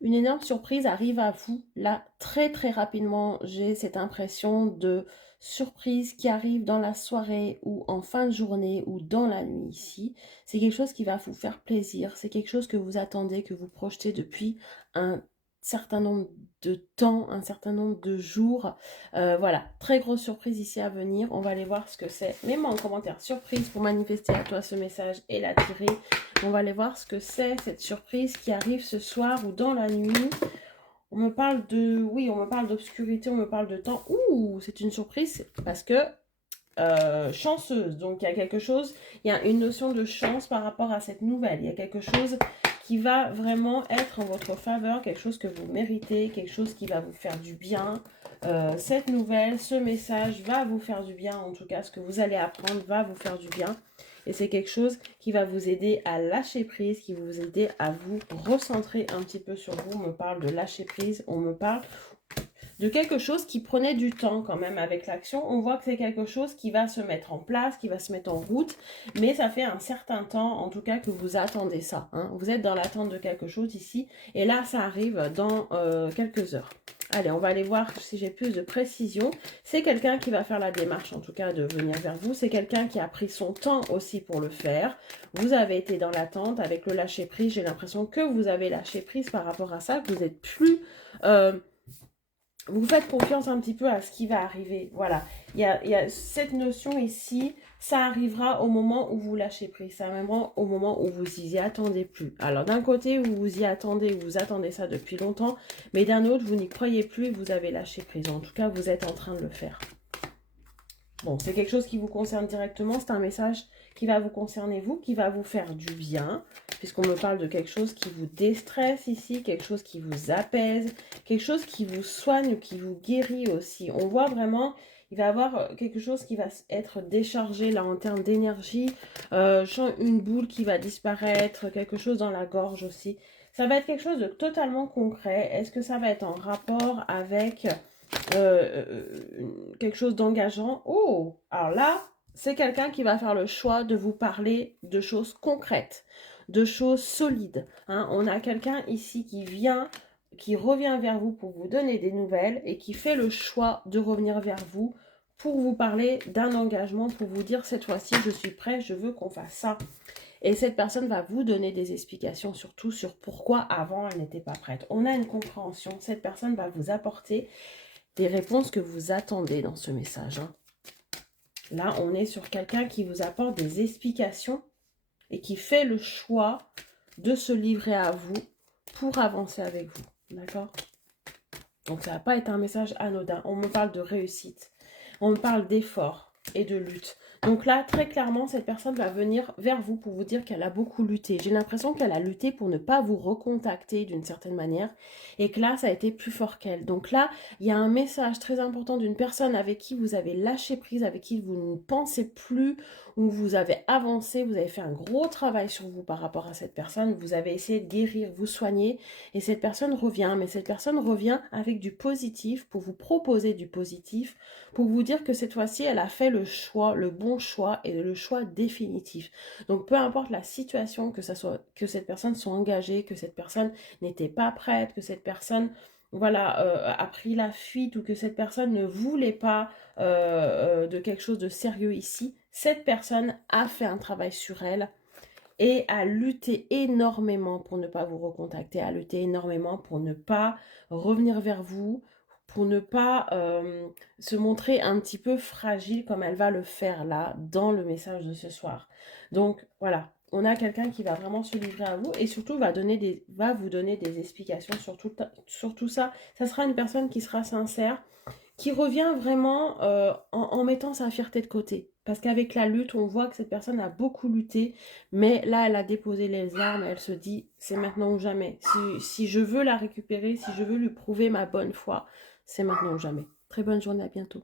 Une énorme surprise arrive à vous. Là, très très rapidement, j'ai cette impression de surprise qui arrive dans la soirée ou en fin de journée ou dans la nuit ici. C'est quelque chose qui va vous faire plaisir. C'est quelque chose que vous attendez, que vous projetez depuis un certain nombre de temps, un certain nombre de jours. Voilà, très grosse surprise ici à venir. On va aller voir ce que c'est. Mets-moi en commentaire surprise pour manifester à toi ce message et l'attirer. On va aller voir ce que c'est cette surprise qui arrive ce soir ou dans la nuit. On me parle de... Oui, on me parle d'obscurité, on me parle de temps. Ouh, c'est une surprise parce que chanceuse. Donc, il y a quelque chose, il y a une notion de chance par rapport à cette nouvelle. Il y a quelque chose qui va vraiment être en votre faveur, quelque chose que vous méritez, quelque chose qui va vous faire du bien. Cette nouvelle, ce message va vous faire du bien. En tout cas, ce que vous allez apprendre va vous faire du bien. Et c'est quelque chose qui va vous aider à lâcher prise, qui va vous aider à vous recentrer un petit peu sur vous. On me parle de lâcher prise, on me parle de quelque chose qui prenait du temps quand même avec l'action. On voit que c'est quelque chose qui va se mettre en place, qui va se mettre en route, mais ça fait un certain temps, en tout cas, que vous attendez ça. Hein. Vous êtes dans l'attente de quelque chose ici, et là, ça arrive dans quelques heures. Allez, on va aller voir si j'ai plus de précision. C'est quelqu'un qui va faire la démarche, en tout cas, de venir vers vous. C'est quelqu'un qui a pris son temps aussi pour le faire. Vous avez été dans l'attente avec le lâcher-prise. J'ai l'impression que vous avez lâché prise par rapport à ça, que vous n'êtes plus... vous faites confiance un petit peu à ce qui va arriver. Voilà, il y a cette notion ici, ça arrivera au moment où vous lâchez prise, ça arrivera au moment où vous y attendez plus. Alors d'un côté, vous y attendez, vous attendez ça depuis longtemps, mais d'un autre, vous n'y croyez plus et vous avez lâché prise. En tout cas, vous êtes en train de le faire. Bon, c'est quelque chose qui vous concerne directement, c'est un message qui va vous concerner vous, qui va vous faire du bien, puisqu'on me parle de quelque chose qui vous déstresse ici, quelque chose qui vous apaise, quelque chose qui vous soigne, qui vous guérit aussi. On voit vraiment, il va y avoir quelque chose qui va être déchargé là en termes d'énergie, je sens une boule qui va disparaître, quelque chose dans la gorge aussi. Ça va être quelque chose de totalement concret. Est-ce que ça va être en rapport avec quelque chose d'engageant? Oh, alors là, c'est quelqu'un qui va faire le choix de vous parler de choses concrètes, de choses solides. Hein. On a quelqu'un ici qui revient vers vous pour vous donner des nouvelles et qui fait le choix de revenir vers vous pour vous parler d'un engagement, pour vous dire cette fois-ci, je suis prêt, je veux qu'on fasse ça. Et cette personne va vous donner des explications surtout sur pourquoi avant elle n'était pas prête. On a une compréhension, cette personne va vous apporter des réponses que vous attendez dans ce message. Hein. Là, on est sur quelqu'un qui vous apporte des explications et qui fait le choix de se livrer à vous pour avancer avec vous. D'accord? Donc, ça va pas être un message anodin. On me parle de réussite. On me parle d'effort et de lutte. Donc là, très clairement, cette personne va venir vers vous pour vous dire qu'elle a beaucoup lutté. J'ai l'impression qu'elle a lutté pour ne pas vous recontacter d'une certaine manière et que là, ça a été plus fort qu'elle. Donc là, il y a un message très important d'une personne avec qui vous avez lâché prise, avec qui vous ne pensez plus, où vous avez avancé, vous avez fait un gros travail sur vous par rapport à cette personne, vous avez essayé de guérir, vous soigner et cette personne revient. Mais cette personne revient avec du positif pour vous proposer du positif, pour vous dire que cette fois-ci, elle a fait le choix, le bon choix et le choix définitif. Donc, peu importe la situation, que cette personne soit engagée, que cette personne n'était pas prête, que cette personne voilà, a pris la fuite ou que cette personne ne voulait pas de quelque chose de sérieux ici, cette personne a fait un travail sur elle et a lutté énormément pour ne pas vous recontacter, a lutté énormément pour ne pas revenir vers vous, pour ne pas se montrer un petit peu fragile comme elle va le faire là dans le message de ce soir. Donc voilà, on a quelqu'un qui va vraiment se livrer à vous et surtout va vous donner des explications sur tout ça. Ça sera une personne qui sera sincère, qui revient vraiment en mettant sa fierté de côté. Parce qu'avec la lutte, on voit que cette personne a beaucoup lutté, mais là, elle a déposé les armes, elle se dit, c'est maintenant ou jamais. Si je veux la récupérer, si je veux lui prouver ma bonne foi, c'est maintenant ou jamais. Très bonne journée, à bientôt.